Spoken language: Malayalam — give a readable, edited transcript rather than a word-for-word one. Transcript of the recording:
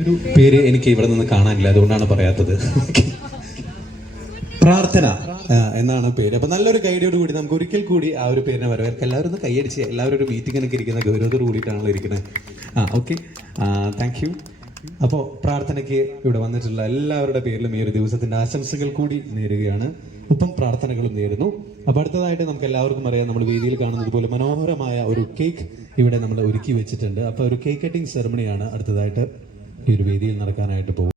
ഒരു പേര് എനിക്ക് ഇവിടെ നിന്ന് കാണാനില്ല, അതുകൊണ്ടാണ് പറയാത്തത്. പ്രാർത്ഥന എന്നാണ് പേര്. അപ്പൊ നല്ലൊരു ഗൈഡിയോട് കൂടി നമുക്ക് ഒരിക്കൽ കൂടി ആ ഒരു പേരിനെ വരവേൽക്കാം. എല്ലാവരും ഒന്ന് കൈയടിച്ച്, എല്ലാവരും ഒരു മീറ്റിങ്ങിനൊക്കെ ഇരിക്കുന്ന ഗൗരവത്തോട് കൂടിയിട്ടാണല്ലോ ഇരിക്കുന്നത്. Okay, thank you. അപ്പോൾ പ്രാർത്ഥനയ്ക്ക് ഇവിടെ വന്നിട്ടുള്ള എല്ലാവരുടെ പേരിലും ഈ ഒരു ദിവസത്തിന്റെ ആശംസകൾ കൂടി നേരുകയാണ്, ഒപ്പം പ്രാർത്ഥനകളും നേരുന്നു. അപ്പൊ അടുത്തതായിട്ട് നമുക്ക് എല്ലാവർക്കും അറിയാം, നമ്മൾ വേദിയിൽ കാണുന്നത് പോലെ മനോഹരമായ ഒരു കേക്ക് ഇവിടെ നമ്മൾ ഒരുക്കി വെച്ചിട്ടുണ്ട്. അപ്പൊ ഒരു കേക്ക് കട്ടിംഗ് സെറമണിയാണ് അടുത്തതായിട്ട് ഈ ഒരു വേദിയിൽ നടക്കാനായിട്ട് പോകുന്നത്.